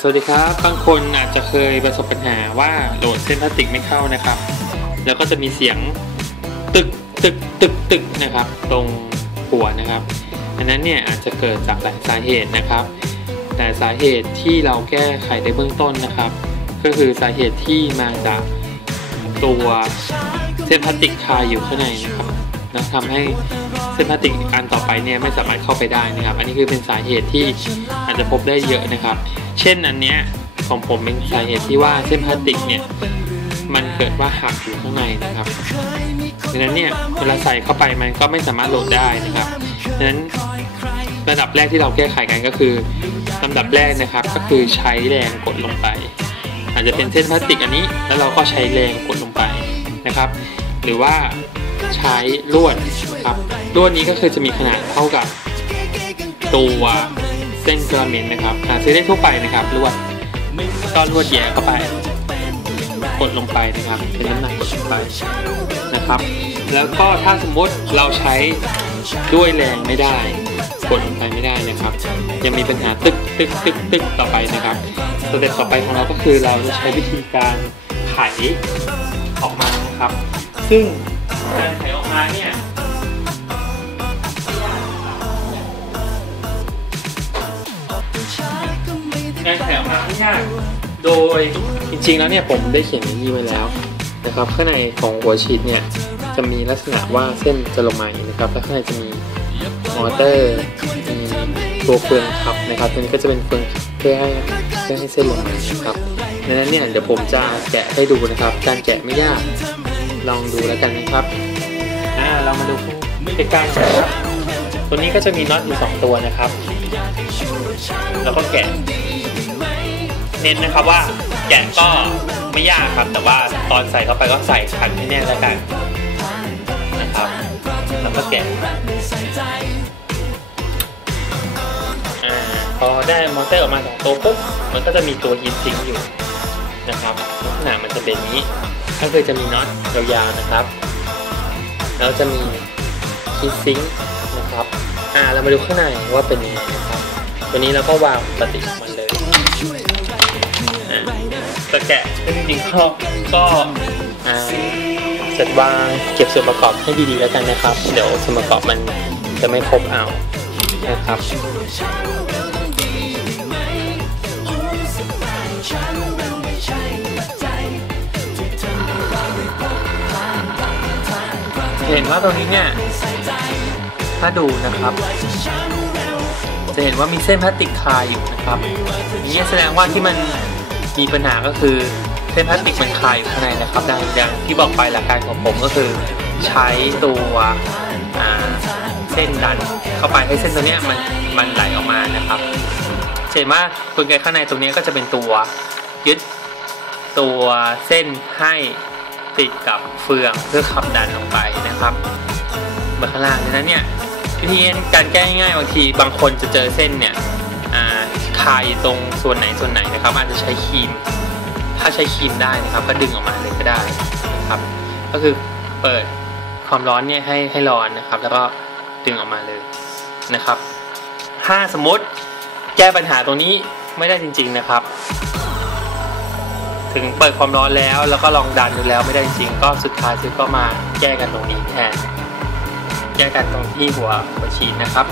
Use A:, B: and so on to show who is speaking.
A: สวัสดีครับ บางคนอาจจะเคยประสบปัญหาว่าโหลดเส้นพลาสติกไม่เข้านะครับ แล้วก็จะมีเสียงตึกตึกตึกตึกนะครับ ตรงหัวนะครับ อันนั้นเนี่ยอาจจะเกิดจากหลายสาเหตุนะครับ แต่สาเหตุที่เราแก้ไขในเบื้องต้นนะครับ ก็คือสาเหตุที่มาจากตัวเส้นพลาสติกคาอยู่ข้างในนะครับแล้วทำให้ เส้นพลาสติกอันต่อไปเนี่ยไม่สามารถเข้าไปได้นะครับ อันนี้คือเป็นสาเหตุที่อาจจะพบได้เยอะนะครับ เช่นอันเนี้ยของผมเป็นสาเหตุที่ว่าเส้นพลาสติกเนี่ยมันเกิดว่าหักอยู่ข้างในนะครับดังนั้นเนี่ยเวลาใส่เข้าไปมันก็ไม่สามารถโหลดได้นะครับดังนั้นระดับแรกที่เราแก้ไขกันก็คือลำดับแรกนะครับก็คือใช้แรงกดลงไป อาจจะเป็นเส้นพลาสติกอันนี้ แล้วเราก็ใช้แรงกดลงไปนะครับ หรือว่า ใช้ลวดครับลวดนี้ก็คือจะมีขนาดเท่ากับตัวเส้นฟิลาเมนนะครับหาซื้อได้ทั่วไปนะครับลวดก็ลวดแย่เข้าไป กดลงไปนะครับเป็นน้ำหนักกดลงไปนะครับ แล้วก็ถ้าสมมติเราใช้ด้วยแรงไม่ได้กดลงไปไม่ได้นะครับ ยังมีปัญหาตึกตึกตึกตึกต่อไปนะครับสเต็ปต่อไปของเราก็คือเราจะใช้วิธีการไขออกมานะครับ ซึ่ง การไขออกมาเนี่ยการไขออกมาไม่ยากโดยจริงๆแล้วเนี่ยผมได้เขียนอย่างนี้ไว้แล้วนะครับข้างในของหัวฉีดเนี่ยจะมีลักษณะว่าเส้นจะลงมาอย่างนี้นะครับและข้างในจะมีมอเตอร์มีตัวเฟืองขับนะครับตัวนี้ก็จะเป็นเฟืองเพื่อให้เพื่อให้เส้นลงมานะครับดังนั้นเนี่ยเดี๋ยวผมจะแกะให้ดูนะครับ การแกะไม่ยาก ลองดูแล้วกันนะครับ อ่าเรามาดูใกล้ๆกันครับ ตัวนี้ก็จะมีน็อตอยู่สองตัวนะครับ แล้วก็แกะ เน้นนะครับว่าแกะก็ไม่ยากครับ แต่ว่าตอนใส่เข้าไปก็ใส่ขันให้แน่นแล้วกันนะครับ แล้วก็แกะอ่าพอได้มอเตอร์ออกมาสองตัวปุ๊บ มันก็จะมีตัวฮีทซิงอยู่นะครับลักษณะมันจะเป็นนี้ ก็คือจะมีน็อตยาวๆนะครับ แล้วจะมีคีซิงนะครับอ่าเรามาดูข้างในว่าเป็นยังไงนะครับ ตัวนี้เราก็วางปกติมันเลยอ่าจะแกะจริงๆก็ก็อ่าจัดวางเก็บส่วนประกอบให้ดีๆแล้วกันนะครับ เดี๋ยวส่วนประกอบมันจะไม่ครบเอานะครับ เห็นว่าตรงนี้เนี่ยถ้าดูนะครับ จะเห็นว่ามีเส้นพลาสติกคาอยู่นะครับอย่างนี้แสดงว่าที่มันมีปัญหาก็คือเส้นพลาสติกมันคาอยู่ข้างในนะครับดังอย่างที่บอกไปหลักการของผมก็คือ ใช้ตัวเส้นดันเข้าไปให้เส้นตัวนี้มันมันไหลออกมานะครับเห็นว่ากลไกข้างในตรงนี้ก็จะเป็นตัวยึดตัวเส้นให้ ติดกับเฟืองเพื่อขับดันลงไปนะครับมาข้างล่างดังนั้นเนี่ยวิธีการแก้ง่ายบางทีบางคนจะเจอเส้นเนี่ยคายตรงส่วนไหนส่วนไหนนะครับ อาจจะใช้ครีม ถ้าใช้ครีมได้นะครับ ก็ดึงออกมาเลยก็ได้นะครับ ก็คือเปิดความร้อนเนี่ยให้ให้ร้อนนะครับ แล้วก็ดึงออกมาเลยนะครับ ถ้าสมมติแก้ปัญหาตรงนี้ไม่ได้จริง ๆนะครับ ถึงเปิดความร้อนแล้ว แล้วก็ลองดันดูแล้วไม่ได้จริงก็สุดท้ายซื้อก็มาแก้กันตรงนี้แทนแก้กันตรงที่หัวหัวฉีดนะครับ